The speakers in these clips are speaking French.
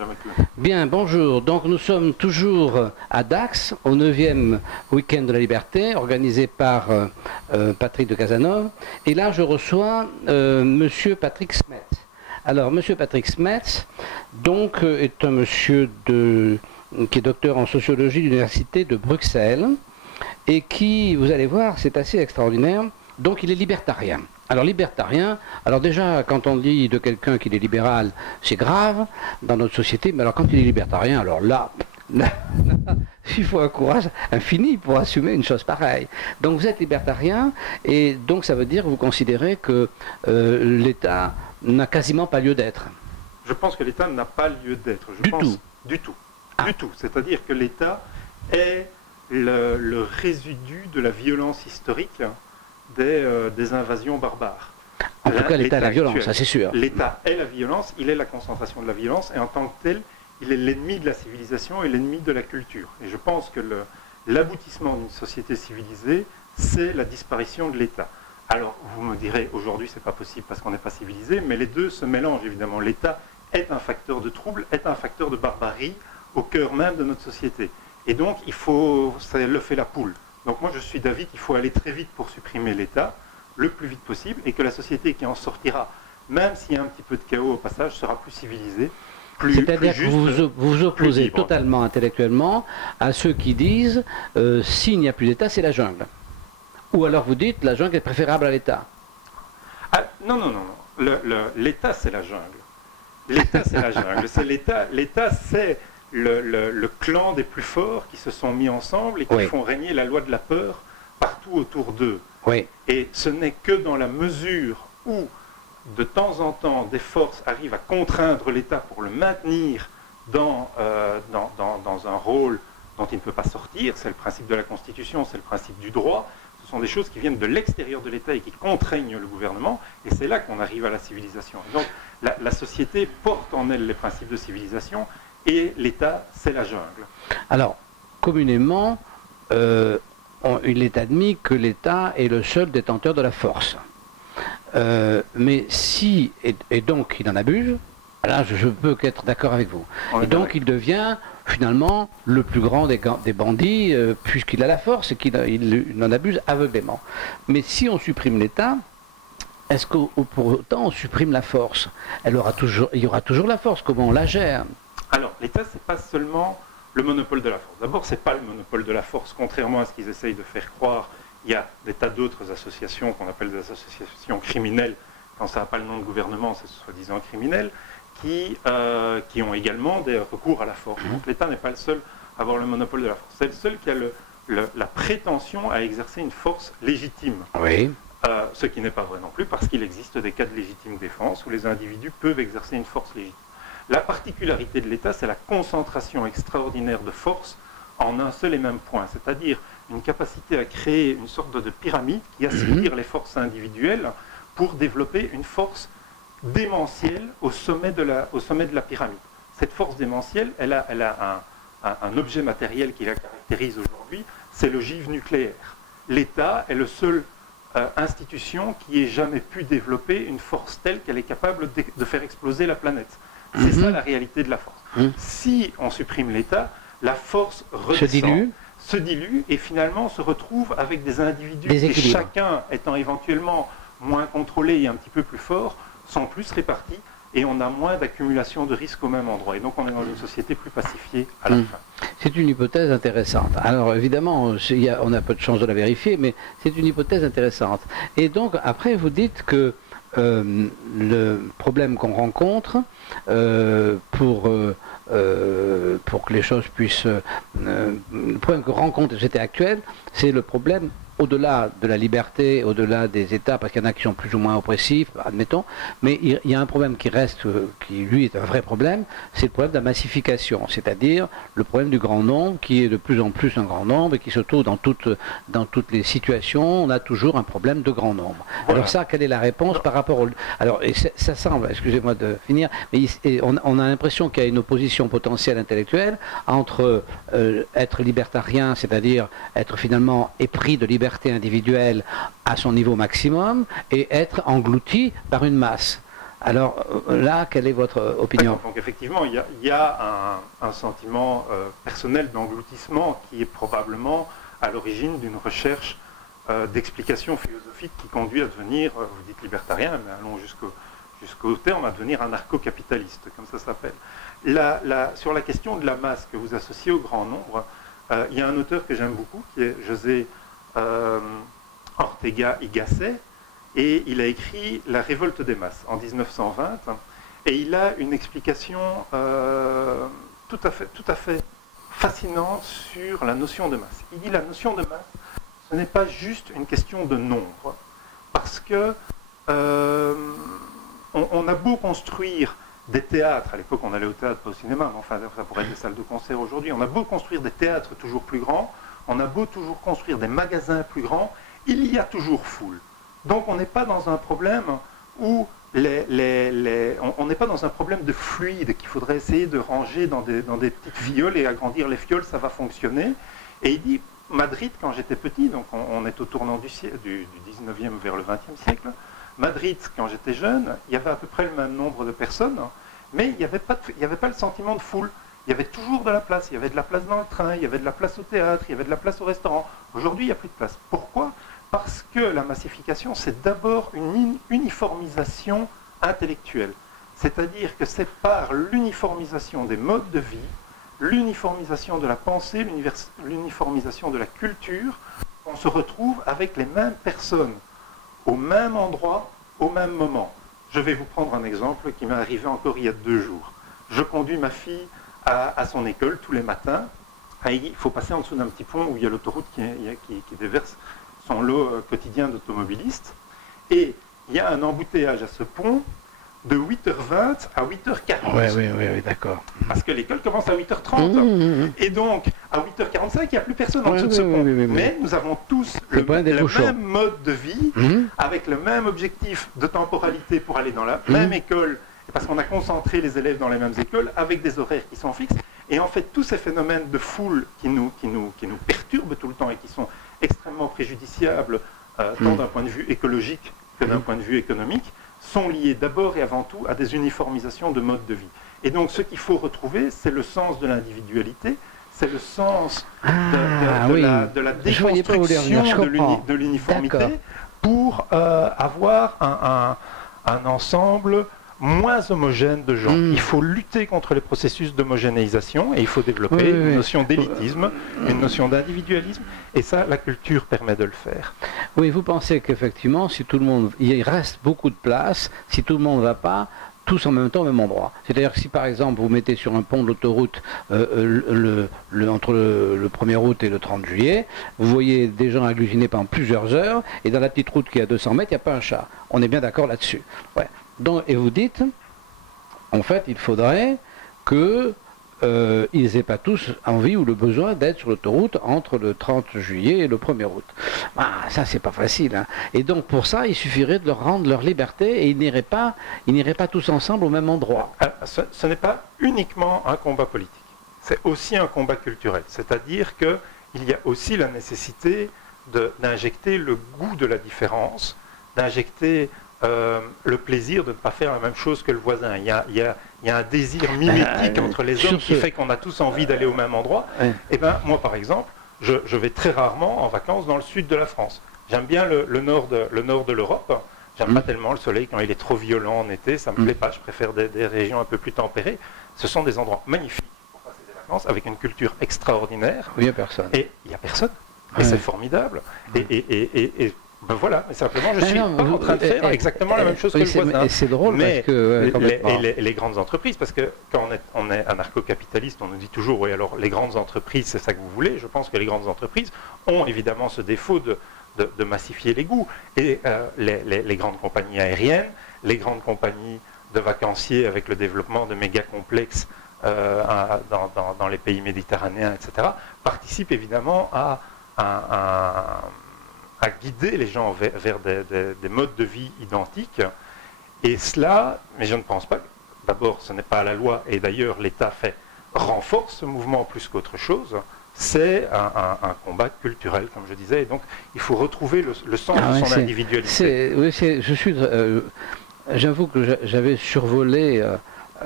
Benjamin Klein. Bien, bonjour. Donc nous sommes toujours à Dax, au 9e week-end de la liberté, organisé par Patrick de Cazenove. Et là, je reçois Monsieur Patrick Smets. Alors, Monsieur Patrick Smets, donc, est un monsieur qui est docteur en sociologie de l'Université de Bruxelles et qui, vous allez voir, c'est assez extraordinaire. Donc, il est libertarien. Alors, libertarien, alors déjà, quand on dit de quelqu'un qu'il est libéral, c'est grave dans notre société, mais alors quand il est libertarien, alors là, il faut un courage infini pour assumer une chose pareille. Donc, vous êtes libertarien, et donc ça veut dire que vous considérez que l'État n'a quasiment pas lieu d'être. Je pense que l'État n'a pas lieu d'être. Du tout. Du tout. Du tout. C'est-à-dire que l'État est le résidu de la violence historique des invasions barbares. En tout cas, l'État est la violence, ça c'est sûr. L'État est la violence, il est la concentration de la violence, et en tant que tel, il est l'ennemi de la civilisation et l'ennemi de la culture. Et je pense que l'aboutissement d'une société civilisée, c'est la disparition de l'État. Alors, vous me direz, aujourd'hui, c'est pas possible parce qu'on n'est pas civilisé, mais les deux se mélangent évidemment. L'État est un facteur de trouble, est un facteur de barbarie au cœur même de notre société. Et donc, c'est l'œuf et la poule. Donc moi, je suis d'avis qu'il faut aller très vite pour supprimer l'État, le plus vite possible, et que la société qui en sortira, même s'il y a un petit peu de chaos au passage, sera plus civilisée, plus juste. C'est-à-dire que vous vous opposez totalement intellectuellement à ceux qui disent s'il n'y a plus d'État, c'est la jungle. Ou alors vous dites la jungle est préférable à l'État. Ah, non, non, non, non. L'État, c'est la jungle. L'État, c'est la jungle. C'est l'État, c'est le clan des plus forts qui se sont mis ensemble et qui font régner la loi de la peur partout autour d'eux. Oui. Et ce n'est que dans la mesure où, de temps en temps, des forces arrivent à contraindre l'État pour le maintenir dans un rôle dont il ne peut pas sortir, c'est le principe de la Constitution, c'est le principe du droit, ce sont des choses qui viennent de l'extérieur de l'État et qui contraignent le gouvernement, et c'est là qu'on arrive à la civilisation. Donc la société porte en elle les principes de civilisation, et l'État, c'est la jungle. Alors, communément, il est admis que l'État est le seul détenteur de la force. Mais si, et donc il en abuse, là je peux qu'être d'accord avec vous. Et donc il devient finalement le plus grand des bandits, puisqu'il a la force et qu'il en abuse aveuglément. Mais si on supprime l'État, est-ce que pour autant on supprime la force? Il y aura toujours la force, comment on la gère? Alors, l'État, c'est pas seulement le monopole de la force. D'abord, c'est pas le monopole de la force, contrairement à ce qu'ils essayent de faire croire. Il y a des tas d'autres associations qu'on appelle des associations criminelles, quand ça n'a pas le nom de gouvernement, c'est soi-disant criminel, qui ont également des recours à la force. Donc l'État n'est pas le seul à avoir le monopole de la force. C'est le seul qui a la prétention à exercer une force légitime. Oui. Ce qui n'est pas vrai non plus, parce qu'il existe des cas de légitime défense où les individus peuvent exercer une force légitime. La particularité de l'État, c'est la concentration extraordinaire de force en un seul et même point, c'est-à-dire une capacité à créer une sorte de pyramide qui aspire les forces individuelles pour développer une force démentielle au sommet de la pyramide. Cette force démentielle, elle a un objet matériel qui la caractérise aujourd'hui, c'est l'ogive nucléaire. L'État est le seul institution qui ait jamais pu développer une force telle qu'elle est capable de faire exploser la planète. C'est ça la réalité de la force. Si on supprime l'État, la force redescend, se dilue et finalement se retrouve avec des individus qui, chacun étant éventuellement moins contrôlé et un petit peu plus fort, sont plus répartis et on a moins d'accumulation de risques au même endroit. Et donc on est dans une société plus pacifiée à la fin. C'est une hypothèse intéressante. Alors évidemment, on a peu de chance de la vérifier, mais c'est une hypothèse intéressante. Et donc après, vous dites que le problème qu'on rencontre pour que les choses puissent... le problème que rencontre la société actuelle, c'est le problème au-delà de la liberté, au-delà des États, parce qu'il y en a qui sont plus ou moins oppressifs, admettons, mais il y a un problème qui reste, qui lui est un vrai problème, c'est le problème de la massification, c'est-à-dire le problème du grand nombre, qui est de plus en plus un grand nombre, et qui se trouve dans toutes les situations, on a toujours un problème de grand nombre. Voilà. Alors ça, quelle est la réponse par rapport au... Alors, et ça semble, excusez-moi de finir, mais on a l'impression qu'il y a une opposition potentielle intellectuelle entre être libertarien, c'est-à-dire être finalement épris de liberté individuelle à son niveau maximum, et être englouti par une masse. Alors là, quelle est votre opinion? Donc effectivement, il y a un sentiment personnel d'engloutissement qui est probablement à l'origine d'une recherche d'explication philosophique qui conduit à devenir, vous dites libertarien, mais allons jusqu'au terme, à devenir anarcho-capitaliste, comme ça s'appelle. Sur la question de la masse que vous associez au grand nombre, il y a un auteur que j'aime beaucoup, qui est José Ortega y Gasset, et il a écrit La révolte des masses en 1920, et il a une explication tout à fait fascinante sur la notion de masse. Il dit la notion de masse, ce n'est pas juste une question de nombre, parce que on a beau construire des théâtres, à l'époque on allait au théâtre, pas au cinéma, mais enfin ça pourrait être des salles de concert aujourd'hui, on a beau construire des théâtres toujours plus grands, on a beau toujours construire des magasins plus grands, il y a toujours foule. Donc on n'est pas dans un problème où on n'est pas dans un problème de fluide qu'il faudrait essayer de ranger dans des petites fioles et agrandir les fioles, ça va fonctionner. Et il dit, Madrid, quand j'étais petit, donc on est au tournant du 19e vers le 20e siècle, Madrid, quand j'étais jeune, il y avait à peu près le même nombre de personnes, mais il n'y avait pas le sentiment de foule. Il y avait toujours de la place. Il y avait de la place dans le train, il y avait de la place au théâtre, il y avait de la place au restaurant. Aujourd'hui, il n'y a plus de place. Pourquoi ? Parce que la massification, c'est d'abord une uniformisation intellectuelle. C'est-à-dire que c'est par l'uniformisation des modes de vie, l'uniformisation de la pensée, l'uniformisation de la culture, qu'on se retrouve avec les mêmes personnes, au même endroit, au même moment. Je vais vous prendre un exemple qui m'est arrivé encore il y a 2 jours. Je conduis ma fille à son école tous les matins. Il faut passer en dessous d'un petit pont où il y a l'autoroute qui déverse son lot quotidien d'automobilistes. Et il y a un embouteillage à ce pont de 8h20 à 8h40. Oui, d'accord. Parce que l'école commence à 8h30. Et donc, à 8h45, il n'y a plus personne en dessous de ce pont. Mais nous avons tous le même mode de vie, avec le même objectif de temporalité pour aller dans la même école, parce qu'on a concentré les élèves dans les mêmes écoles, avec des horaires qui sont fixes. Et en fait, tous ces phénomènes de foule qui nous perturbent tout le temps et qui sont extrêmement préjudiciables, tant d'un point de vue écologique que d'un point de vue économique, sont liés d'abord et avant tout à des uniformisations de mode de vie. Et donc ce qu'il faut retrouver, c'est le sens de l'individualité, c'est le sens de la déconstruction de l'uniformité pour avoir un ensemble moins homogène de gens. Il faut lutter contre les processus d'homogénéisation et il faut développer une notion d'élitisme, une notion d'individualisme, et ça, la culture permet de le faire. Oui, vous pensez qu'effectivement, si tout le monde, il reste beaucoup de place, si tout le monde ne va pas, tous en même temps au même endroit. C'est-à-dire que si par exemple vous mettez sur un pont de l'autoroute entre le 1er août et le 30 juillet, vous voyez des gens agglutinés pendant plusieurs heures, et dans la petite route qui est à 200 mètres, il n'y a pas un chat. On est bien d'accord là-dessus. Ouais. Donc, et vous dites, en fait, il faudrait qu'ils n'aient pas tous envie ou le besoin d'être sur l'autoroute entre le 30 juillet et le 1er août. Ah, ça, c'est pas facile. Hein. Et donc, pour ça, il suffirait de leur rendre leur liberté et ils n'iraient pas tous ensemble au même endroit. Ce n'est pas uniquement un combat politique. C'est aussi un combat culturel. C'est-à-dire qu'il y a aussi la nécessité d'injecter le goût de la différence, d'injecter le plaisir de ne pas faire la même chose que le voisin. Il y a un désir mimétique entre les hommes qui fait qu'on a tous envie d'aller au même endroit. Et ben, moi, par exemple, je vais très rarement en vacances dans le sud de la France. J'aime bien le nord de l'Europe. J'aime pas tellement le soleil quand il est trop violent en été. Ça me plaît pas. Je préfère des régions un peu plus tempérées. Ce sont des endroits magnifiques pour passer des vacances avec une culture extraordinaire. Il n'y a personne. Et il n'y a personne. Et c'est formidable. Et ben voilà, mais simplement, je ne suis pas en train de faire exactement la même chose que le voisin. C'est drôle parce que... les grandes entreprises, parce que quand on est anarcho-capitaliste, on nous dit toujours, oui, alors les grandes entreprises, c'est ça que vous voulez. Je pense que les grandes entreprises ont évidemment ce défaut de massifier les goûts. Et les grandes compagnies aériennes, les grandes compagnies de vacanciers avec le développement de méga complexes dans les pays méditerranéens, etc., participent évidemment à guider les gens vers des modes de vie identiques. Et cela, mais je ne pense pas, d'abord ce n'est pas à la loi, et d'ailleurs l'État renforce ce mouvement plus qu'autre chose, c'est un combat culturel, comme je disais, et donc il faut retrouver le sens de son individualité. Oui, je suis... j'avoue que j'avais survolé,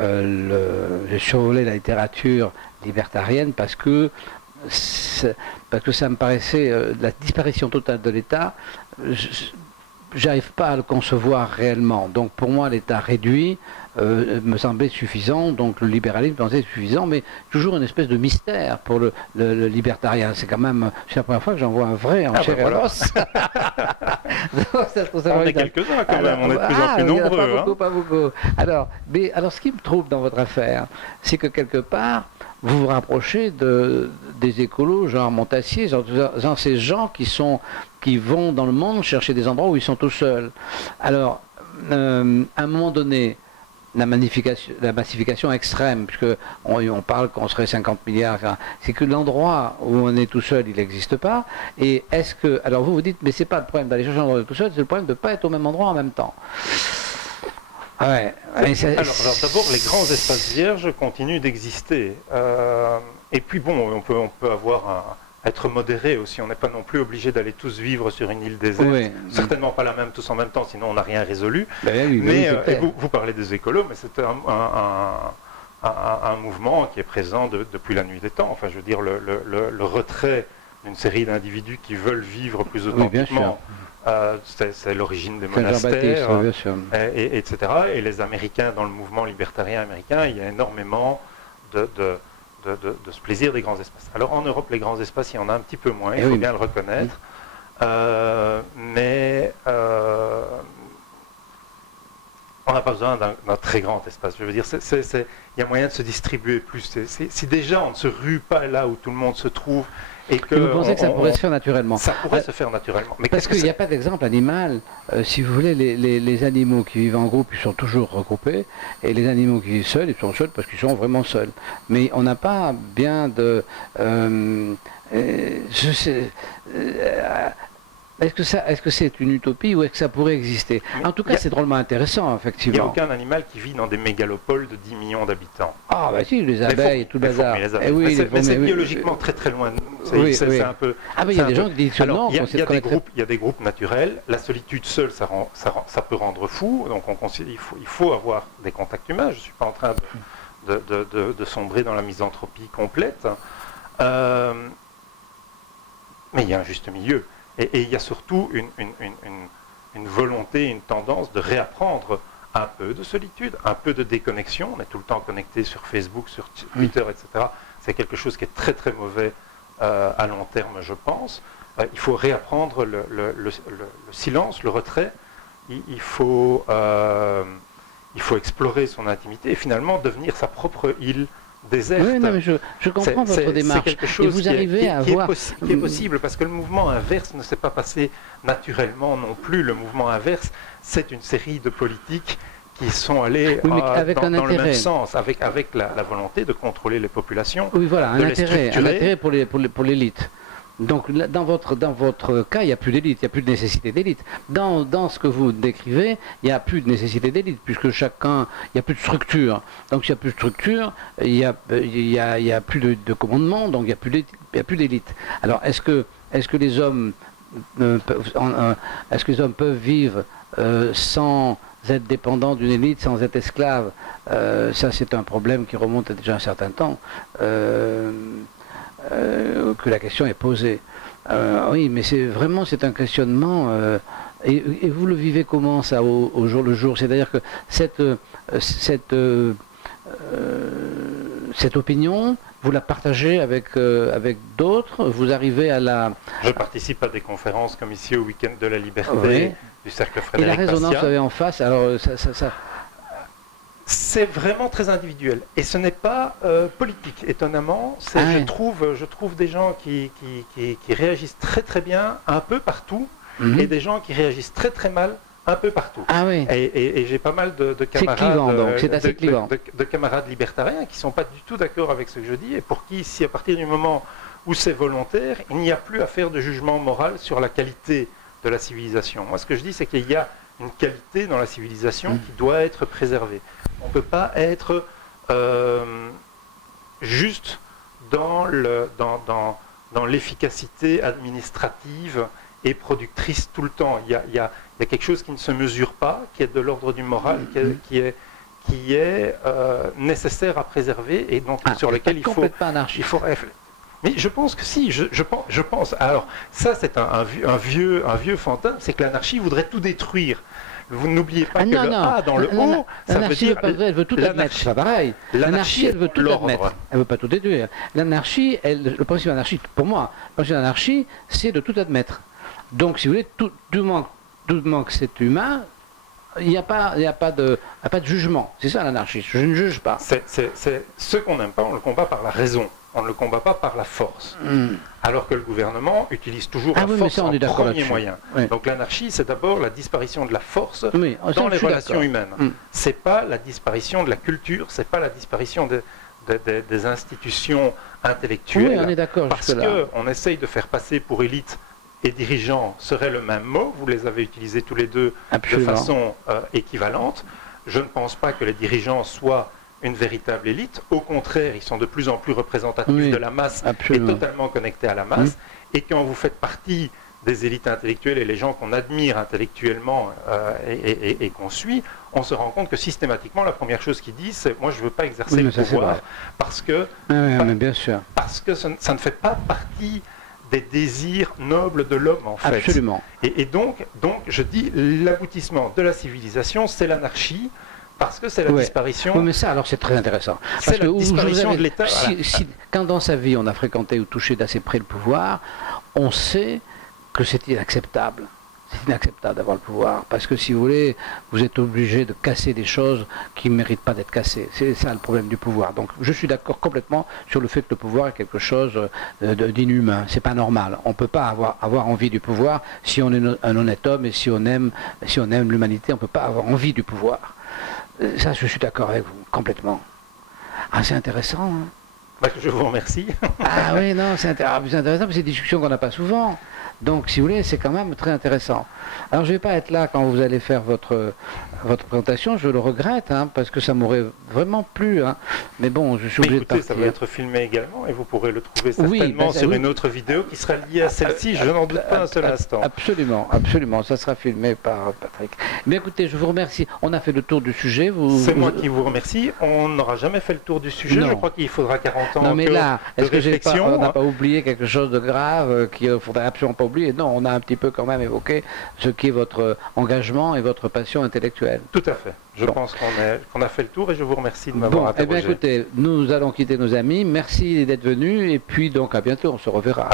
j'ai survolé la littérature libertarienne parce que ça me paraissait la disparition totale de l'État. J'arrive pas à le concevoir réellement. Donc pour moi, l'État réduit me semblait suffisant, donc le libéralisme me semblait suffisant, mais toujours une espèce de mystère pour le libertarien. C'est quand même, c'est la première fois que j'en vois un vrai en chair et en os. On est quelques-uns quand même, on est de plus en plus nombreux. Pas beaucoup. Alors, ce qui me trouble dans votre affaire, c'est que quelque part, vous vous rapprochez des écolos, genre Montassier, genre ces gens qui vont dans le monde chercher des endroits où ils sont tout seuls. Alors, à un moment donné, la massification extrême, puisque on parle qu'on serait 50 milliards, c'est que l'endroit où on est tout seul, il n'existe pas. Et est-ce que, alors vous dites, mais c'est pas le problème d'aller chercher un endroit tout seul, c'est le problème de ne pas être au même endroit en même temps. Ouais. Alors d'abord, les grands espaces vierges continuent d'exister. Et puis bon, on peut être modéré aussi. On n'est pas non plus obligé d'aller tous vivre sur une île déserte. Oui. Certainement pas la même tous en même temps, sinon on n'a rien résolu. Mais vous parlez des écolos, mais c'est un mouvement qui est présent depuis la nuit des temps. Enfin, je veux dire, le retrait d'une série d'individus qui veulent vivre plus authentiquement. C'est l'origine des monastères, etc. Et les Américains, dans le mouvement libertarien américain, il y a énormément de ce plaisir des grands espaces. Alors en Europe, les grands espaces, il y en a un petit peu moins, il faut bien le reconnaître. Mais on n'a pas besoin d'un très grand espace. Je veux dire, il y a moyen de se distribuer plus. Si déjà on ne se rue pas là où tout le monde se trouve, et que vous pensez que ça pourrait se faire naturellement? Ça pourrait se faire naturellement. Mais parce qu'il n'y a pas d'exemple animal. Si vous voulez, les animaux qui vivent en groupe, ils sont toujours regroupés. Et les animaux qui vivent seuls, ils sont seuls parce qu'ils sont vraiment seuls. Mais on n'a pas bien de... Est-ce que c'est une utopie ou est-ce que ça pourrait exister? En tout cas, c'est drôlement intéressant, effectivement. Il n'y a aucun animal qui vit dans des mégalopoles de 10 millions d'habitants. Ah, bah si, les abeilles et tout le bazar. Mais c'est biologiquement très très loin. C'est un peu. Ah, mais il y a des gens qui disent que non. Il y a des groupes naturels. La solitude seule, ça peut rendre fou. Donc il faut avoir des contacts humains. Je ne suis pas en train de sombrer dans la misanthropie complète. Mais il y a un juste milieu. Et il y a surtout une volonté, une tendance de réapprendre un peu de solitude, un peu de déconnexion. On est tout le temps connecté sur Facebook, sur Twitter, etc. C'est quelque chose qui est très très mauvais à long terme, je pense. Il faut réapprendre le silence, le retrait. Il faut explorer son intimité et finalement devenir sa propre île déserte. Oui, non, mais je comprends votre démarche. C'est quelque chose et vous arrivez à avoir... qui est possible, parce que le mouvement inverse ne s'est pas passé naturellement non plus. Le mouvement inverse, c'est une série de politiques qui sont allées dans le même sens, avec la volonté de contrôler les populations. Oui, voilà, un intérêt pour l'élite. Donc dans votre cas, il n'y a plus d'élite, il n'y a plus de nécessité d'élite. Dans ce que vous décrivez, il n'y a plus de nécessité d'élite, puisque il n'y a plus de structure. Donc s'il n'y a plus de structure, il n'y a plus de commandement, donc il n'y a plus d'élite. Alors est-ce que les hommes peuvent vivre sans être dépendants d'une élite, sans être esclaves? Ça c'est un problème qui remonte à déjà un certain temps. Que la question est posée. Oui, mais c'est un questionnement. Et vous le vivez comment ça au jour le jour? C'est-à-dire que cette opinion, vous la partagez avec d'autres? Vous arrivez à la... Je participe à des conférences comme ici au Week-end de la Liberté du Cercle Frédéric Bastiat. Et la résonance que vous avez en face, alors ça... C'est vraiment très individuel et ce n'est pas politique, étonnamment. Je trouve des gens qui réagissent très très bien un peu partout et des gens qui réagissent très très mal un peu partout. Ah oui. Et j'ai pas mal de camarades, de camarades libertariens qui ne sont pas du tout d'accord avec ce que je dis et pour qui, si à partir du moment où c'est volontaire, il n'y a plus à faire de jugement moral sur la qualité de la civilisation. Moi, ce que je dis, c'est qu'il y a une qualité dans la civilisation qui doit être préservée. On ne peut pas être juste dans l'efficacité administrative est productrice tout le temps. Il y a quelque chose qui ne se mesure pas, qui est de l'ordre du moral, qui est nécessaire à préserver et donc sur lequel il faut réfléchir. Mais je pense que si, je pense. Alors, ça, c'est un vieux fantasme, c'est que l'anarchie voudrait tout détruire. Vous n'oubliez pas que le A dans le O, ça veut dire... Elle veut tout admettre, c'est pas pareil. L'anarchie, elle veut tout admettre. Elle ne veut pas tout détruire. L'anarchie, le principe d'anarchie, pour moi, le principe d'anarchie, c'est de tout admettre. Donc, si vous voulez, du moment que c'est humain, il n'y a pas de jugement. C'est ça l'anarchie. Je ne juge pas. C'est ce qu'on n'aime pas, on le combat par la raison. On ne le combat pas par la force. Alors que le gouvernement utilise toujours la force en premier moyen. Oui. Donc l'anarchie, c'est d'abord la disparition de la force dans les relations humaines. Ce n'est pas la disparition de la culture, ce n'est pas la disparition des institutions intellectuelles. Oui, on est d'accord. Parce qu'on essaye de faire passer pour élite et dirigeants serait le même mot. Vous les avez utilisés tous les deux de façon équivalente. Je ne pense pas que les dirigeants soient une véritable élite. Au contraire, ils sont de plus en plus représentatifs de la masse et totalement connectés à la masse. Et quand vous faites partie des élites intellectuelles et les gens qu'on admire intellectuellement et qu'on suit, on se rend compte que systématiquement, la première chose qu'ils disent, c'est « moi, je ne veux pas exercer le pouvoir parce que, parce que ça ne fait pas partie des désirs nobles de l'homme, en fait. » Absolument. Et donc, je dis, l'aboutissement de la civilisation, c'est l'anarchie, parce que c'est la disparition... Oui, mais ça, alors c'est très intéressant. C'est la disparition de l'État. Quand dans sa vie, on a fréquenté ou touché d'assez près le pouvoir, on sait que c'est inacceptable. C'est inacceptable d'avoir le pouvoir. Parce que, si vous voulez, vous êtes obligé de casser des choses qui ne méritent pas d'être cassées. C'est ça le problème du pouvoir. Donc, je suis d'accord complètement sur le fait que le pouvoir est quelque chose d'inhumain. C'est pas normal. On ne peut pas avoir envie du pouvoir si on est un honnête homme et si on aime l'humanité. On ne peut pas avoir envie du pouvoir. Ça, je suis d'accord avec vous, complètement. Ah, c'est intéressant. Hein. Je vous remercie. Ah oui, non, c'est intéressant, mais c'est des discussions qu'on n'a pas souvent. Donc, si vous voulez, c'est quand même très intéressant. Alors, je ne vais pas être là quand vous allez faire votre présentation, je le regrette, hein, parce que ça m'aurait vraiment plu. Hein. Mais bon, je suis obligé de partir. Ça va être filmé également, et vous pourrez le trouver certainement sur une autre vidéo qui sera liée à celle-ci, je n'en doute pas un seul instant. Absolument, absolument, ça sera filmé par Patrick. Mais écoutez, je vous remercie. On a fait le tour du sujet. C'est moi qui vous remercie. On n'aura jamais fait le tour du sujet. Non. Je crois qu'il faudra 40 ans non, mais là, de réflexion. On n'a pas oublié quelque chose de grave qu'il ne faudrait absolument pas oublier. Non, on a un petit peu quand même évoqué ce qui est votre engagement et votre passion intellectuelle. Tout à fait. Je pense qu'on a fait le tour et je vous remercie de m'avoir interrogé. Eh bien écoutez, nous allons quitter nos amis. Merci d'être venus et puis donc à bientôt, on se reverra.